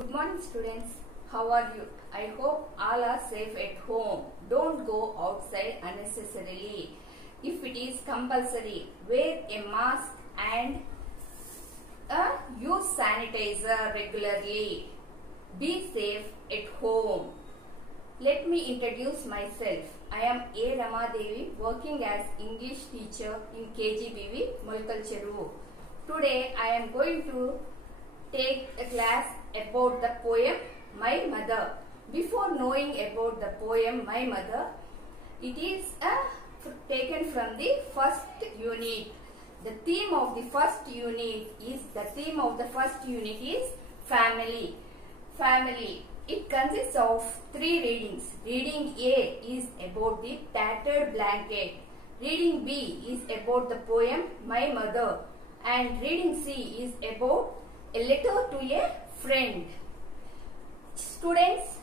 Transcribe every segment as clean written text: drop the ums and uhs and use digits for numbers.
Good morning students. How are you? I hope all are safe at home. Don't go outside unnecessarily. If it is compulsory, wear a mask and use sanitizer regularly. Be safe at home. Let me introduce myself. I am A. Ramadevi, working as English teacher in KGBV, Mulkalcheru. Today I am going to take a class about the poem My Mother. Before knowing about the poem My Mother, it is taken from the first unit. The theme of the first unit is family. Family. It consists of 3 readings. Reading A is about the tattered blanket. Reading B is about the poem My Mother. And reading C is about a letter to a friend. Students,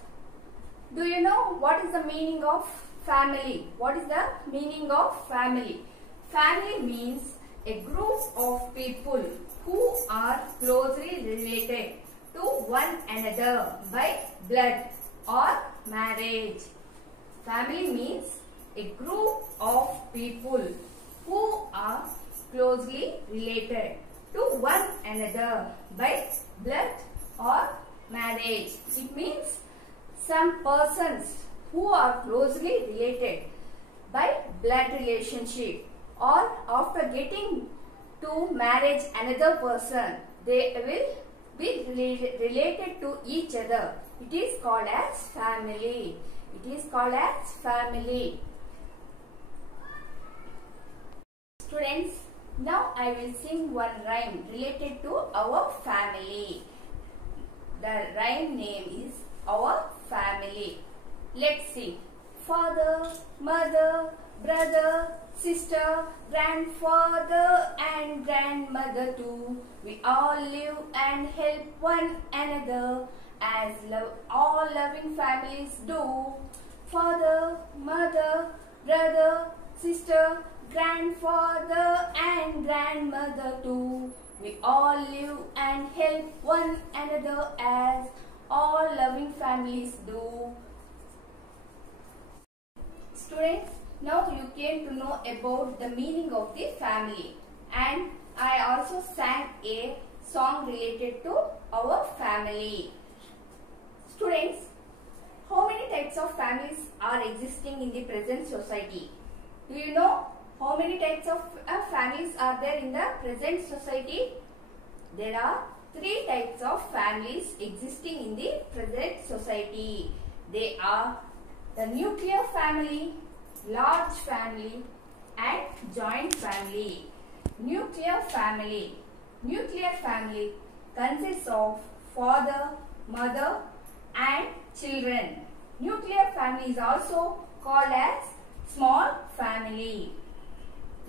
do you know what is the meaning of family? What is the meaning of family? Family means a group of people who are closely related to one another by blood or marriage. Family means a group of people who are closely related to one another by blood or marriage. It means some persons who are closely related by blood relationship, or after getting to marriage another person, they will be related to each other. It is called as family. It is called as family. Students, now I will sing one rhyme related to our family. The rhyme name is Our Family. Let's sing. Father, mother, brother, sister, grandfather and grandmother too. We all live and help one another as all loving families do. Father, mother, brother, sister, grandfather and grandmother too. We all live and help one another as all loving families do. Students, now you came to know about the meaning of the family, and I also sang a song related to our family. Students, how many types of families are existing in the present society? Do you know how many types of families are there in the present society? There are 3 types of families existing in the present society. They are the nuclear family, large family and joint family. Nuclear family. Nuclear family consists of father, mother and children. Nuclear family is also called as small family.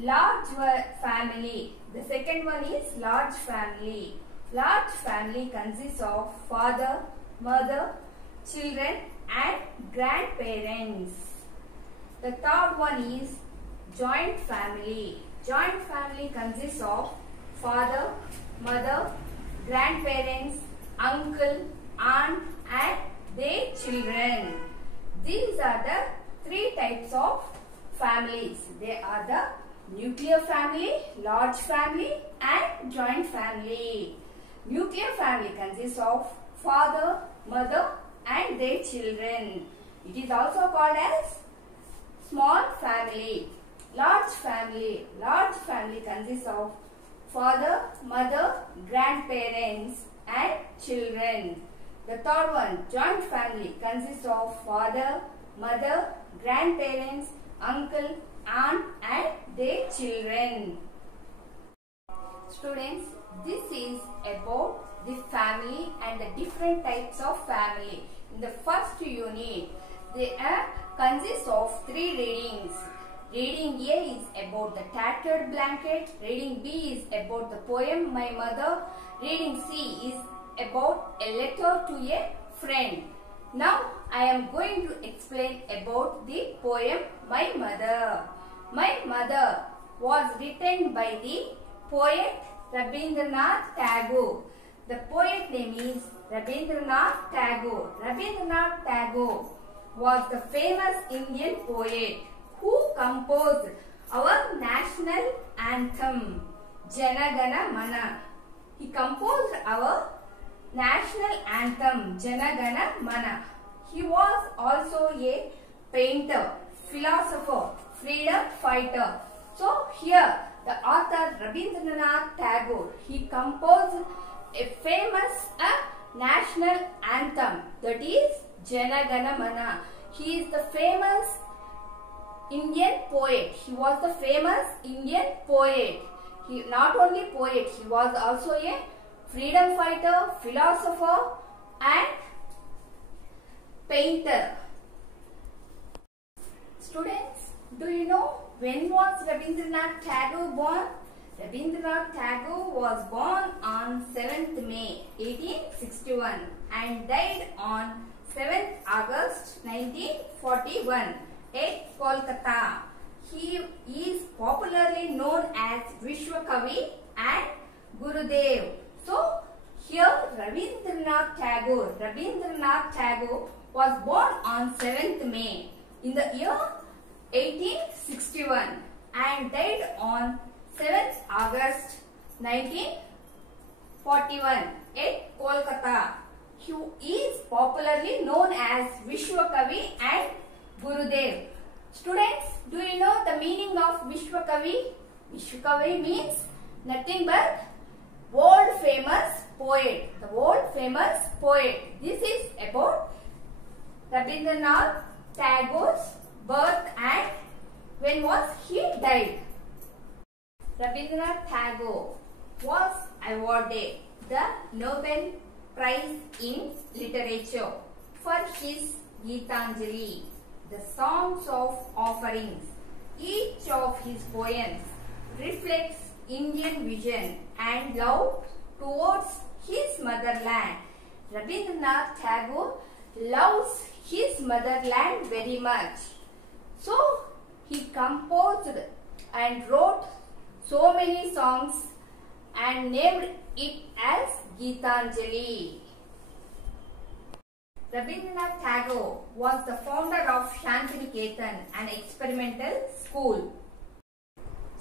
Large family. The second one is large family. Large family consists of father, mother, children and grandparents. The third one is joint family. Joint family consists of father, mother, grandparents, uncle, aunt and their children. These are the 3 types of families. They are the nuclear family, large family and joint family. Nuclear family consists of father, mother and their children. It is also called as small family. Large family. Large family consists of father, mother, grandparents and children. The third one, joint family, consists of father, mother, grandparents, uncle, aunt and their children. Students, this is about the family and the different types of family. In the first unit, they consist of 3 readings. Reading A is about the tattered blanket. Reading B is about the poem My Mother. Reading C is about a letter to a friend. Now I am going to explain about the poem My Mother. My Mother was written by the poet Rabindranath Tagore. The poet name is Rabindranath Tagore. Rabindranath Tagore was the famous Indian poet who composed our national anthem, Jana Gana Mana. He composed our national anthem, Jana Gana Mana. He was also a painter, philosopher, freedom fighter. So here the author Rabindranath Tagore, he composed a famous national anthem, that is Jana Gana Mana. He is the famous Indian poet. He was the famous Indian poet. He not only poet, he was also a freedom fighter, philosopher and painter. Students, do you know when was Rabindranath Tagore born? Rabindranath Tagore was born on 7th May 1861 and died on 7th August 1941 at Kolkata. He is popularly known as Vishwakavi and Gurudev. So, here Rabindranath Tagore was born on 7th May in the year 1861 and died on 7th August 1941 at Kolkata. He is popularly known as Vishwakavi and Gurudev. Students, do you know the meaning of Vishwakavi? Vishwakavi means nothing but world famous poet. The world famous poet. This is about Rabindranath Tagore's birth and when was he died. Rabindranath Tagore was awarded the Nobel Prize in Literature for his Gitanjali, the songs of offerings. Each of his poems reflects Indian vision and love towards his motherland. Rabindranath Tagore loves his motherland very much. So, he composed and wrote so many songs and named it as Gitanjali. Rabindranath Tagore was the founder of Shantiniketan, an experimental school.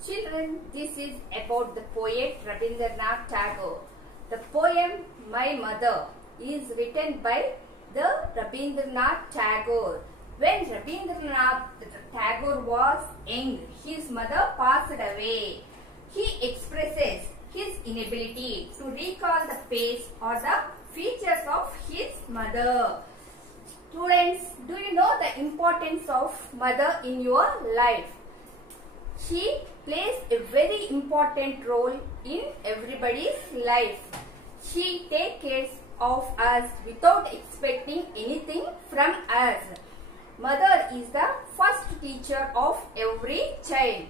Children, this is about the poet Rabindranath Tagore. The poem My Mother is written by the Rabindranath Tagore. When Rabindranath Tagore was young, his mother passed away. He expresses his inability to recall the face or the features of his mother. Students, do you know the importance of mother in your life? She plays a very important role in everybody's life. She takes care of us without expecting anything from us. Mother is the first teacher of every child.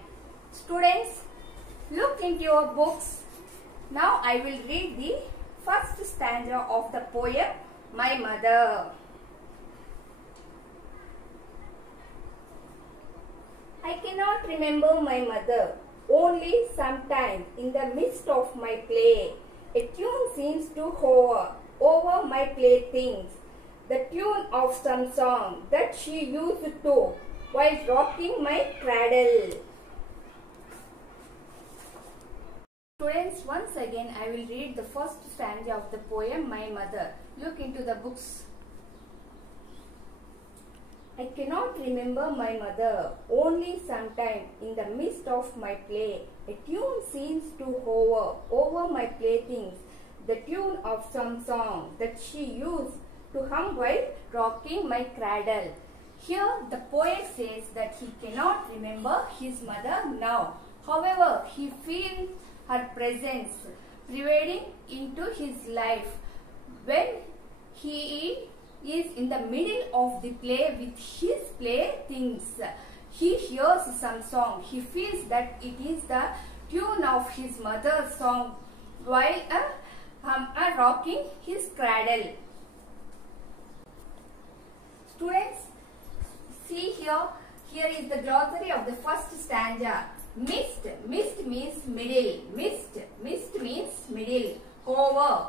Students, look into your books. Now I will read the first stanza of the poem My Mother. I cannot remember my mother, only sometimes in the midst of my play, a tune seems to hover over my playthings, the tune of some song that she used to while rocking my cradle. Students, once again I will read the first stanza of the poem My Mother. Look into the books. I cannot remember my mother, only sometime in the midst of my play, a tune seems to hover over my playthings, the tune of some song that she used to hum while rocking my cradle. Here the poet says that he cannot remember his mother now. However, he feels her presence pervading into his life when he is in the middle of the play with his playthings. He hears some song. He feels that it is the tune of his mother's song while rocking his cradle. Students, see here. Here is the glossary of the first stanza. Mist means middle. Mist means middle. Hover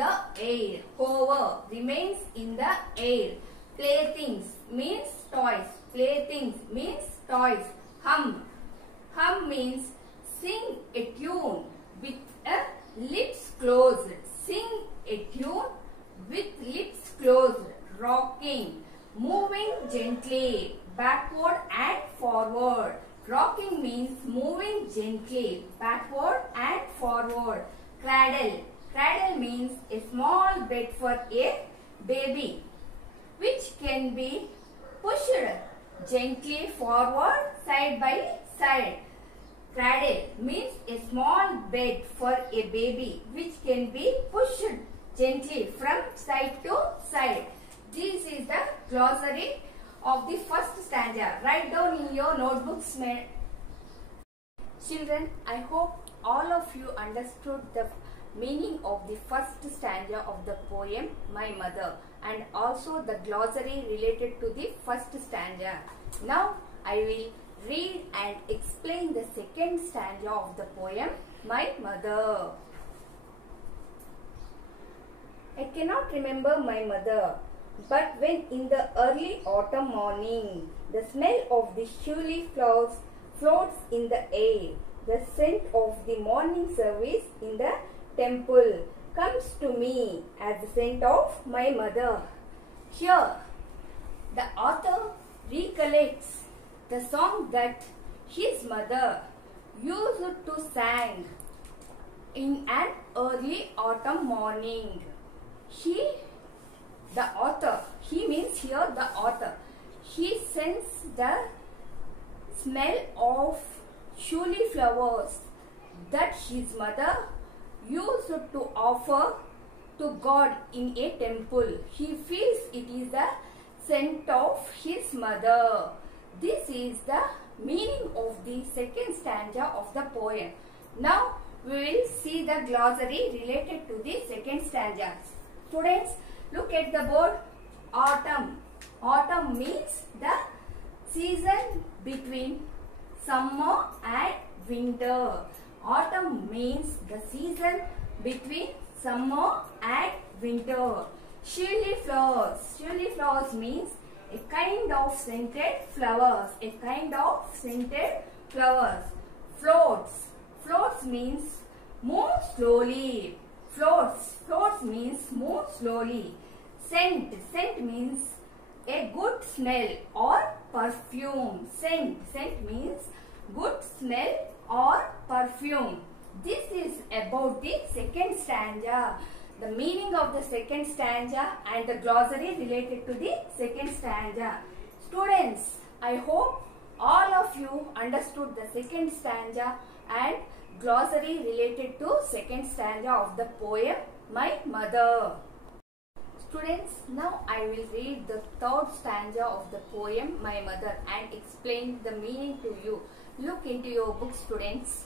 the air. Hover, remains in the air. Playthings means toys. Playthings means toys. Hum. Hum means sing a tune with lips closed. Sing a tune with lips closed. Rocking. Moving gently. Backward and forward. Rocking means moving gently. Backward and forward. Cradle. Cradle means a small bed for a baby, which can be pushed gently forward side by side. Cradle means a small bed for a baby, which can be pushed gently from side to side. This is the glossary of the first stanza. Write down in your notebooks. Children, I hope all of you understood the meaning of the first stanza of the poem My Mother, and also the glossary related to the first stanza. Now I will read and explain the second stanza of the poem My Mother. I cannot remember my mother, but when in the early autumn morning the smell of the shuli flowers floats in the air, the scent of the morning service in the temple comes to me as the scent of my mother. Here, the author recollects the song that his mother used to sing in an early autumn morning. The author, he means here the author, he sensed the smell of shuli flowers that his mother used to offer to God in a temple. He feels it is the scent of his mother. This is the meaning of the second stanza of the poem. Now we will see the glossary related to the second stanza. Students, look at the board. Autumn. Autumn means the season between summer and winter. Autumn means the season between summer and winter. Shuli flowers. Shuli flowers means a kind of scented flowers. A kind of scented flowers. Floats. Floats means move slowly. Floats. Floats means move slowly. Scent. Scent means a good smell or perfume. Scent. Scent means good smell or perfume. This is about the second stanza. The meaning of the second stanza and the glossary related to the second stanza. Students, I hope all of you understood the second stanza and glossary related to second stanza of the poem My Mother. Students, now I will read the third stanza of the poem My Mother and explain the meaning to you. Look into your book, students.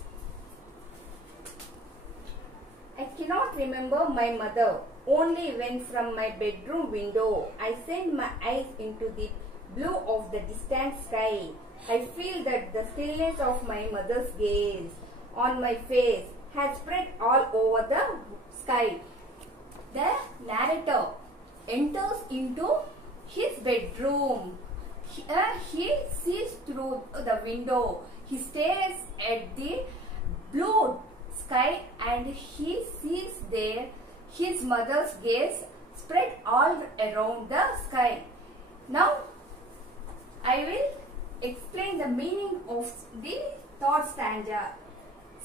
I cannot remember my mother. Only when from my bedroom window I send my eyes into the blue of the distant sky, I feel that the stillness of my mother's gaze on my face has spread all over the sky. The narrator enters into his bedroom. He sees through the window. He stares at the blue sky and he sees there his mother's gaze spread all around the sky. Now I will explain the meaning of the third stanza.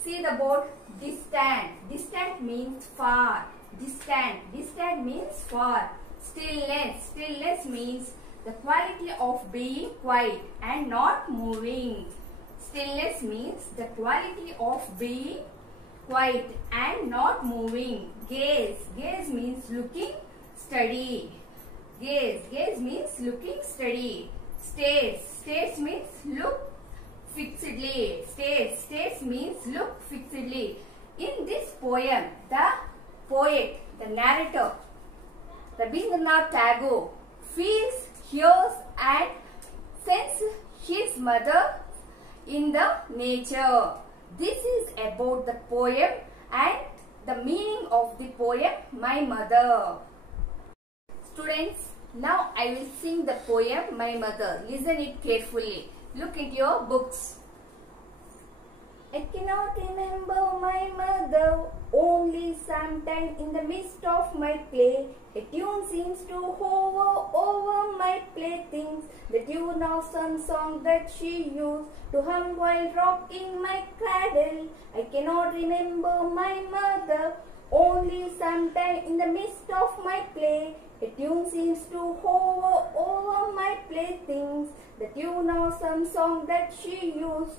See the board. Distant. Distant means far. Distant. Distant means far. Stillness. Stillness means the quality of being quiet and not moving. Stillness means the quality of being quiet and not moving. Gaze. Gaze means looking steady. Gaze. Gaze means looking steady. Stares. Stares means look fixedly. Stares. Stares means look fixedly. In this poem, the poet, the narrator, Rabindranath Tagore feels, hears and senses his mother in the nature. This is about the poem and the meaning of the poem My Mother. Students, now I will sing the poem My Mother. Listen it carefully. Look at your books. I cannot remember my mother, only sometime in the midst of my play. A tune seems to hover over my playthings, the tune of some song that she used to hum while rocking my cradle. I cannot remember my mother, only sometime in the midst of my play. A tune seems to hover over my playthings, the tune of some song that she used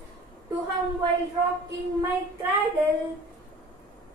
to hum while rocking my cradle.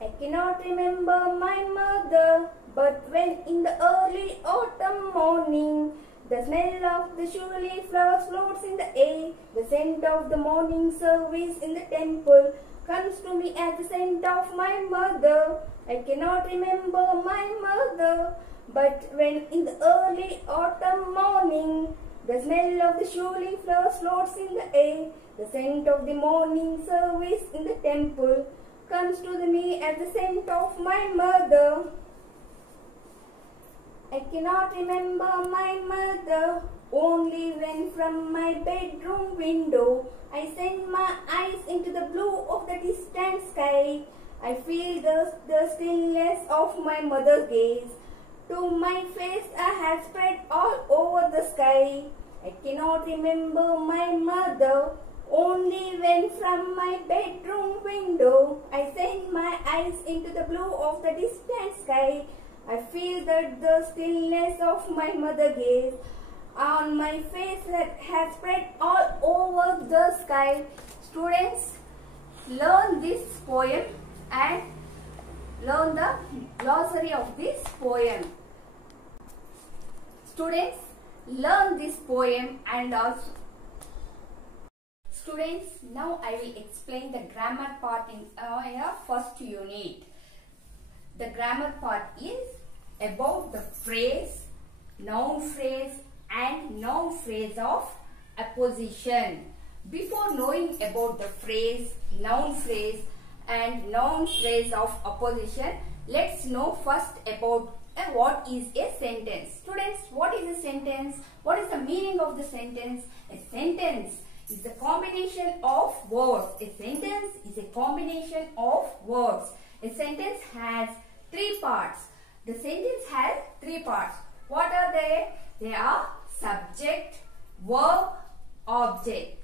I cannot remember my mother, but when in the early autumn morning, the smell of the surely flowers floats in the air, the scent of the morning service in the temple comes to me as the scent of my mother. I cannot remember my mother, but when in the early autumn morning, the smell of the surely flowers floats in the air, the scent of the morning service in the temple comes to me as the scent of my mother. I cannot remember my mother, only when from my bedroom window I send my eyes into the blue of the distant sky. I feel the stillness of my mother's gaze. To my face I have spread all over the sky. I cannot remember my mother, only when from my bedroom window I send my eyes into the blue of the distant sky. I feel that the stillness of my mother's gaze on my face that has spread all over the sky. Students, learn this poem and learn the glossary of this poem. Students, learn this poem and also. Students, now I will explain the grammar part in our first unit. The grammar part is about the phrase, noun phrase and noun phrase of apposition. Before knowing about the phrase, noun phrase and noun phrase of apposition, let's know first about what is a sentence. Students, what is a sentence? What is the meaning of the sentence? A sentence is a combination of words. A sentence is a combination of words. A sentence has three parts. The sentence has three parts. What are they? They are subject, verb, object.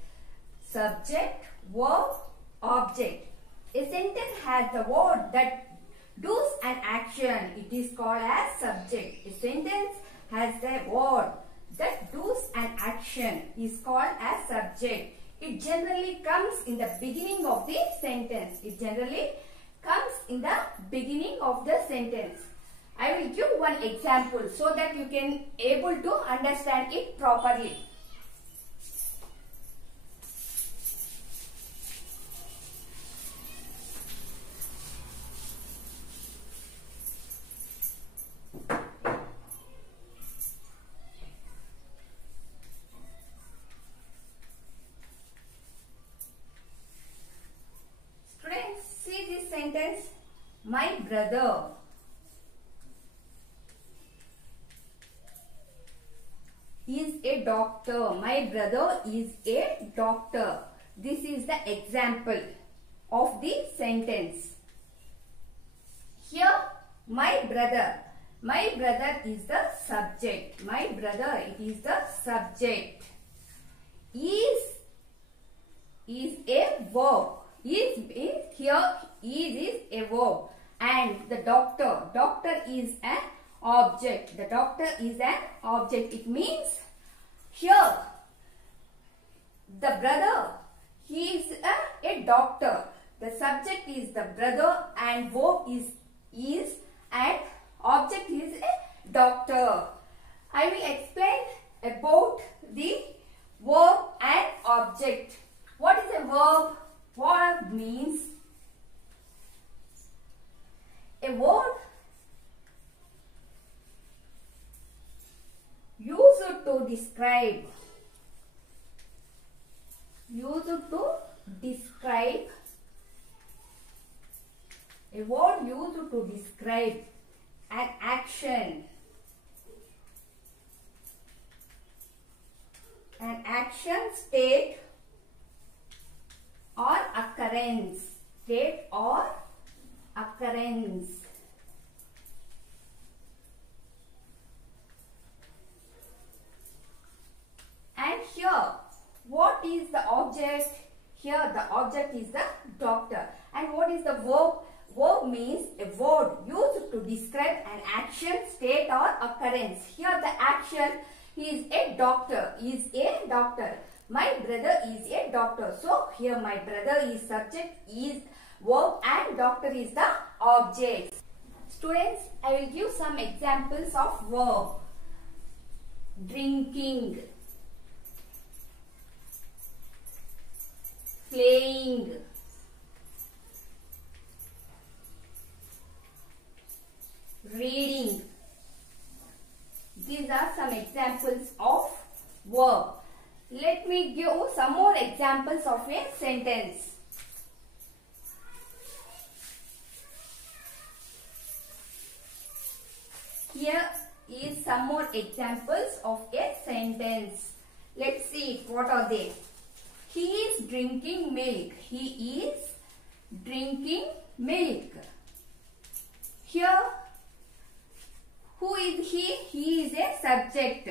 Subject, verb, object. A sentence has the word that does an action. It is called as subject. A sentence has the word that does an action is called as subject. It generally comes in the beginning of the sentence. It generally comes in the beginning of the sentence. I will give one example so that you can able to understand it properly. Students, see this sentence. My brother is a doctor. My brother is a doctor. This is the example of the sentence. Here, my brother. My brother is the subject. My brother, it is the subject. Is a verb. Is here is a verb. And the doctor. Doctor is an object. The doctor is an object. It means here the brother, he is a doctor. The subject is the brother and verb is and object is a doctor. I will explain about the verb and object. What is a verb? Verb means a word used to describe a word used describe an action. An action, state or occurrence. State or occurrence. And here, what is the object? Here the object is the doctor. And what is the verb? Verb means a word used to describe an action, state or occurrence. Here the action is a doctor. Is a doctor. My brother is a doctor. So here my brother is subject, is verb, and doctor is the object. Students, I will give some examples of verb. Drinking, playing, reading. These are some examples of verb. Let me give some more examples of a sentence. Here is some more examples of a sentence. Let's see what are they. He is drinking milk. He is drinking milk. Here, who is he? He is a subject.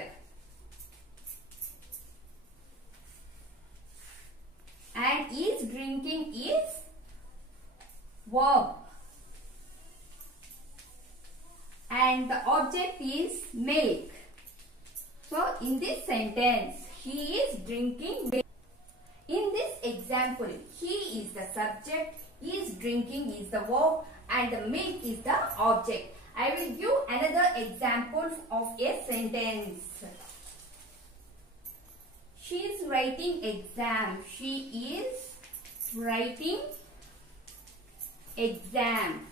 And is drinking is verb. And the object is milk. So, in this sentence, he is drinking milk. In this example, he is the subject, is drinking is the verb, and the milk is the object. I will give another example of a sentence. She is writing exam. She is writing exam.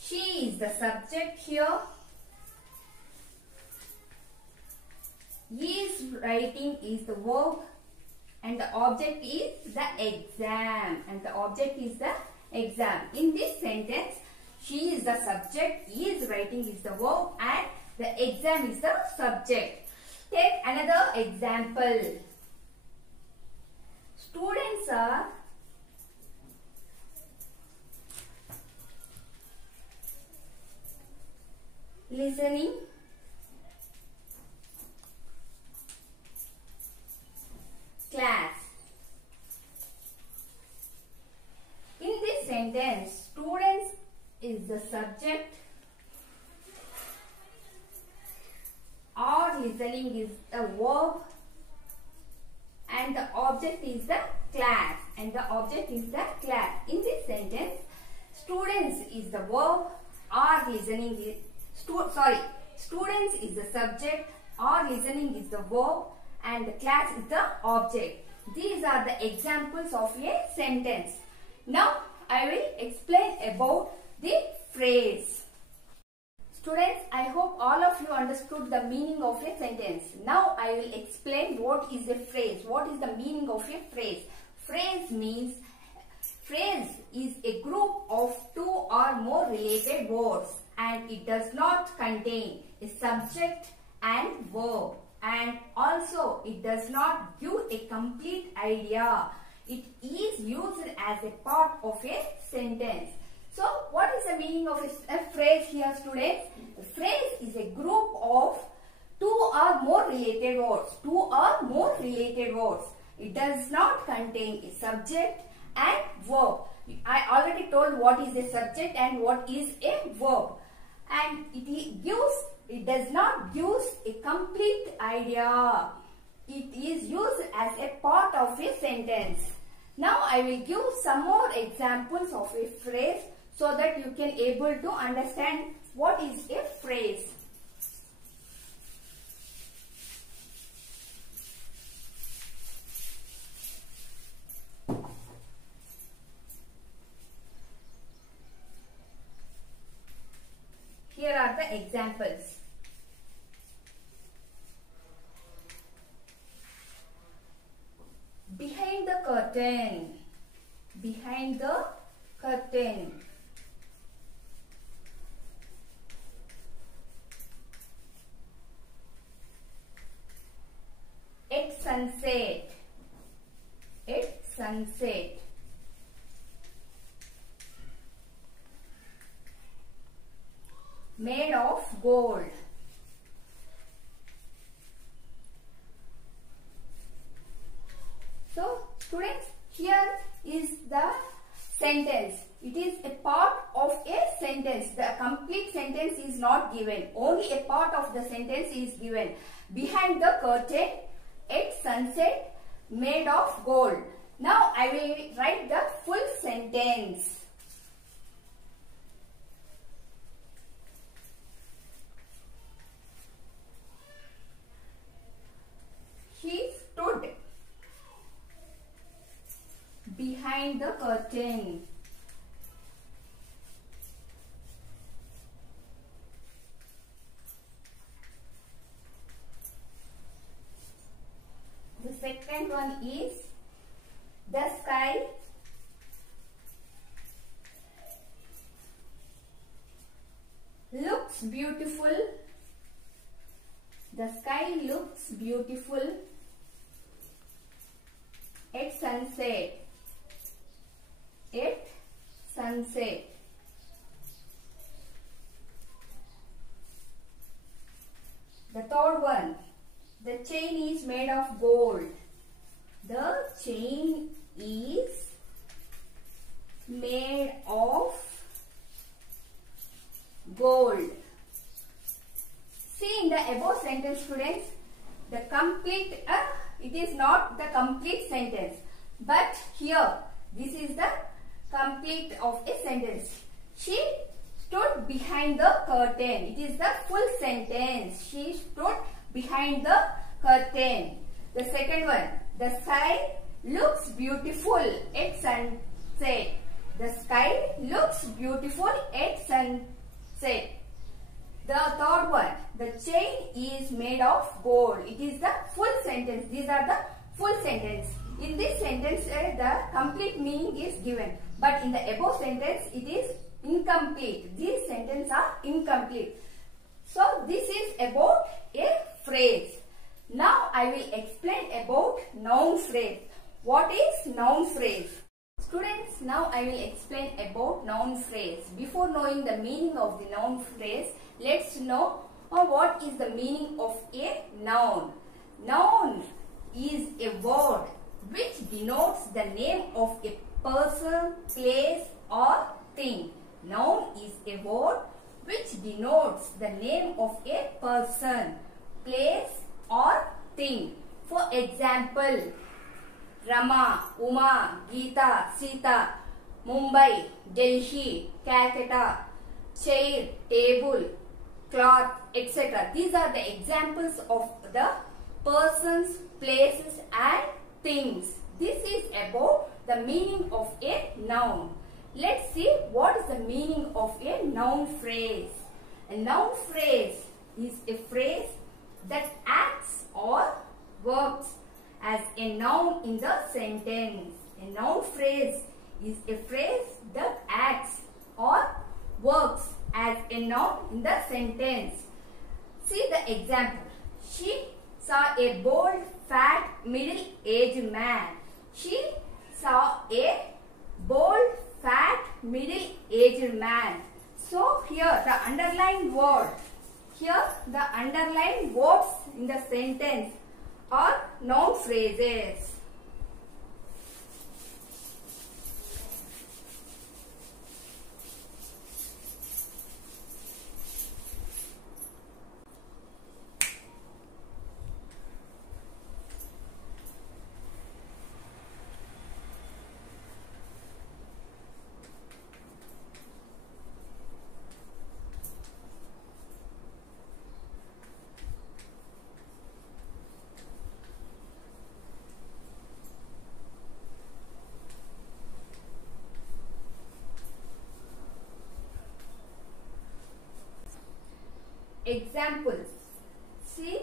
She is the subject here. Is writing is the verb, and the object is the exam, and the object is the exam. In this sentence, she is the subject, is writing is the verb, and the exam is the subject. Take another example. Students are listening class. In this sentence, students is the subject, or listening is the verb, and the object is the class, and the object is the class. In this sentence, students is the verb, or listening is students is the subject, or listening is the verb, and the class is the object. These are the examples of a sentence. Now I will explain about the phrase. Students, I hope all of you understood the meaning of a sentence. Now I will explain what is a phrase. What is the meaning of a phrase? Phrase means, phrase is a group of two or more related words, and it does not contain a subject and verb, and also it does not give a complete idea. It is used as a part of a sentence. So, what is the meaning of a phrase here, students? A phrase is a group of two or more related words. Two or more related words. It does not contain a subject and verb. I already told what is a subject and what is a verb. And it does not give a complete idea. It is used as a part of a sentence. Now I will give some more examples of a phrase so that you can able to understand what is a phrase. Here are the examples. Behind the curtain. Behind the curtain. At sunset. At sunset. Made of gold. So students, here is the sentence. It is a part of a sentence. The complete sentence is not given. Only a part of the sentence is given. Behind the curtain, at sunset, made of gold. Now I will write the full sentence. He stood behind the curtain. The second one is the sky looks beautiful. The sky looks beautiful at sunset. At sunset. The third one, the chain is made of gold. The chain is made of gold. See in the above sentence, students, the complete, it is not the complete sentence, but here this is the complete of a sentence. She stood behind the curtain. It is the full sentence. She stood behind the curtain. The second one, the sky looks beautiful at sunset. The sky looks beautiful at sunset. The third one, the chain is made of gold. It is the full sentence. These are the full sentence. In this sentence, the complete meaning is given. But in the above sentence, it is incomplete. These sentences are incomplete. So, this is about a phrase. Now, I will explain about noun phrase. What is noun phrase? Students, now I will explain about noun phrase. Before knowing the meaning of the noun phrase, let's know what is the meaning of a noun. Noun is a word which denotes the name of a person, place or thing. Noun is a word which denotes the name of a person, place or thing. For example, Rama, Uma, Geeta, Sita, Mumbai, Delhi, Calcutta, chair, table, cloth, etc. These are the examples of the persons, places and things. This is about the meaning of a noun. Let's see what is the meaning of a noun phrase. A noun phrase is a phrase that acts or works as a noun in the sentence. A noun phrase is a phrase that acts or works as a noun in the sentence. See the example. She saw a bold, fat, middle-aged man. She saw a bold, fat, middle-aged man. So here the underlined word, here the underlined words in the sentence are noun phrases. Examples. She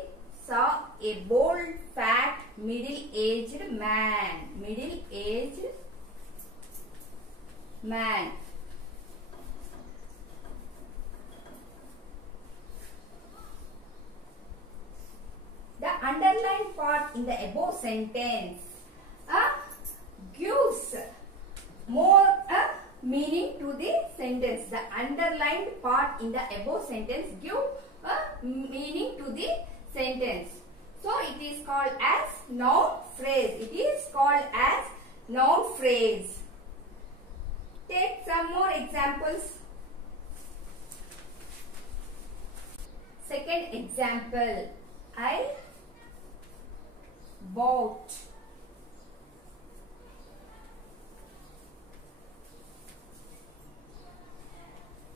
saw a bold, fat, middle-aged man. Middle-aged man. The underlined part in the above sentence gives more meaning to the sentence. The underlined part in the above sentence gives meaning to the sentence. So it is called as noun phrase. It is called as noun phrase. Take some more examples. Second example. I bought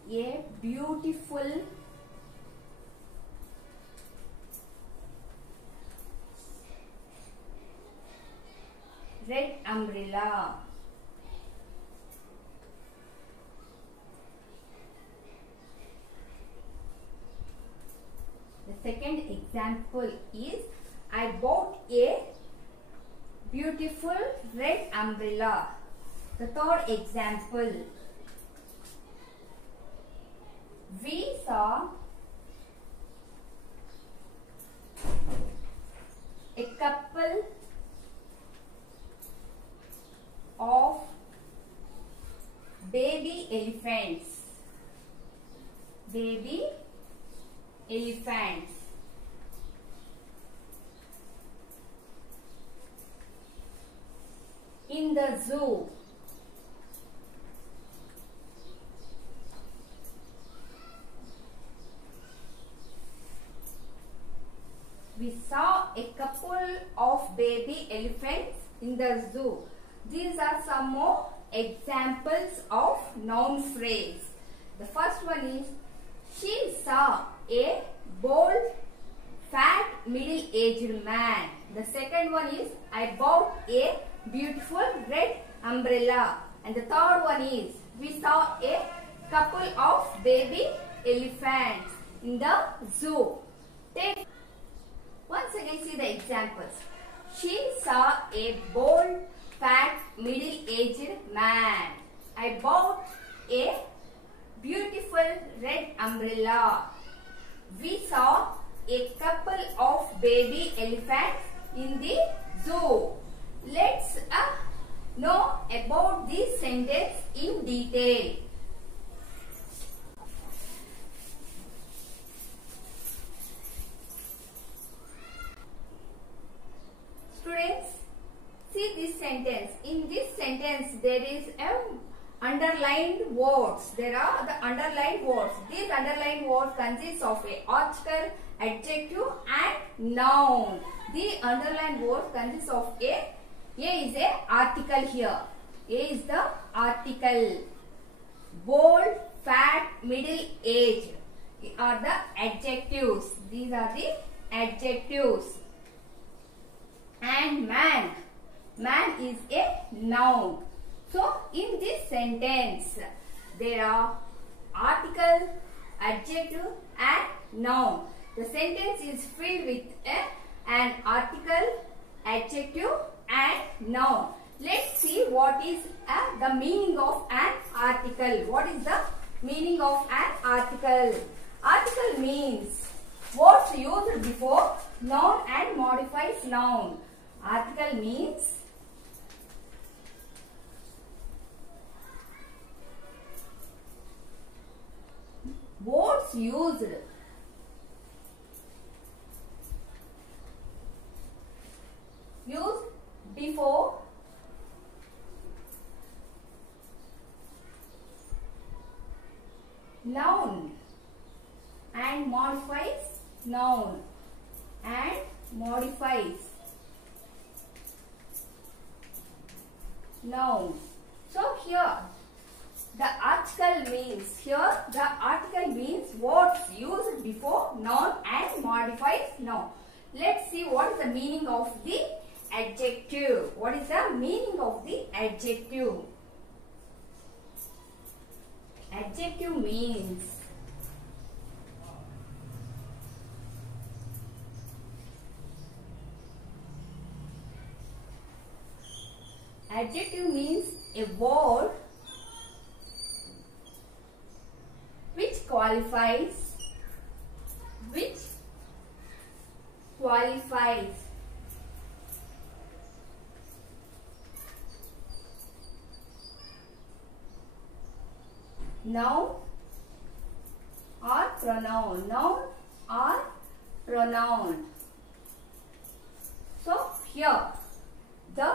a beautiful red umbrella. The second example is I bought a beautiful red umbrella. The third example, we saw a couple of baby elephants. Baby elephants. In the zoo. We saw a couple of baby elephants in the zoo. These are some more examples of noun phrase. The first one is she saw a bald, fat, middle-aged man. The second one is I bought a beautiful red umbrella. And the third one is we saw a couple of baby elephants in the zoo. Take once again, see the examples. She saw a bald, fat, middle-aged man. I bought a beautiful red umbrella. We saw a couple of baby elephants in the zoo. Let's know about this sentence in detail. Students, see this sentence. In this sentence, there is underlined words. There are the underlined words. These underlined words consist of a article, adjective and noun. The underlined words consist of a is a article here. A is the article. Bold, fat, middle-aged are the adjectives. These are the adjectives. And man. Man is a noun. So, in this sentence, there are article, adjective and noun. The sentence is filled with an article, adjective and noun. Let's see what is the meaning of an article. What is the meaning of an article? Article means words used before noun and modifies noun. Article means words used before noun and modifies noun and modifies noun. So here the article means words used before noun and modifies noun. Let's see what is the meaning of the adjective. What is the meaning of the adjective? Adjective means a word qualifies, which qualifies. Noun or pronoun. Noun or pronoun. So here the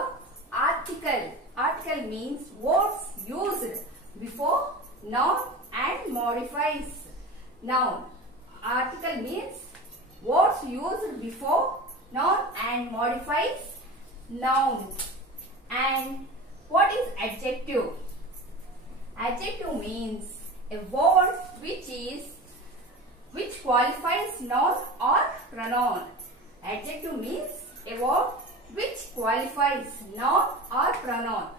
article means words used before noun and modifies noun. Article means words used before noun and modifies noun. And what is adjective? Adjective means a word which qualifies noun or pronoun. Adjective means a word which qualifies noun or pronoun.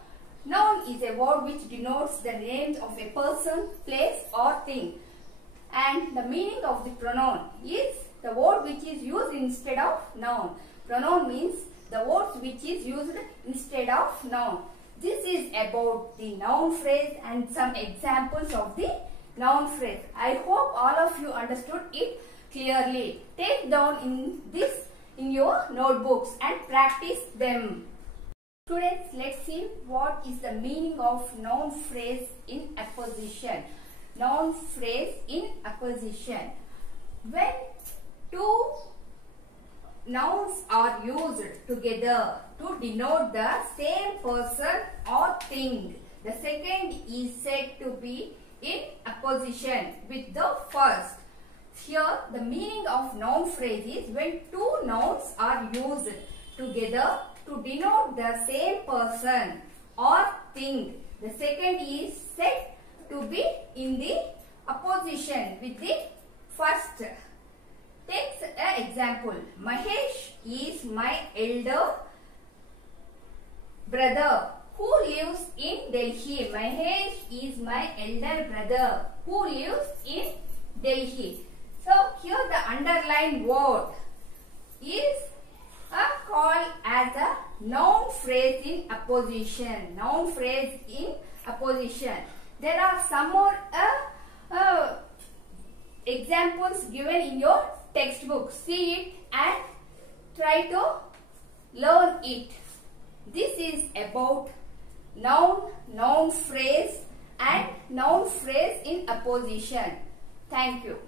Noun is a word which denotes the names of a person, place or thing. And the meaning of the pronoun is the word which is used instead of noun. Pronoun means the words which is used instead of noun. This is about the noun phrase and some examples of the noun phrase. I hope all of you understood it clearly. Take down in your notebooks and practice them. Students, let's see what is the meaning of noun phrase in apposition. Noun phrase in apposition. When two nouns are used together to denote the same person or thing, the second is said to be in apposition with the first. Here the meaning of noun phrase is when two nouns are used together to denote the same person or thing, the second is said to be in the opposition with the first. Take an example. Mahesh is my elder brother who lives in Delhi. Mahesh is my elder brother who lives in Delhi. So here the underlined word is called as a noun phrase in apposition. Noun phrase in apposition. There are some more examples given in your textbook. See it and try to learn it. This is about noun, noun phrase and noun phrase in apposition. Thank you.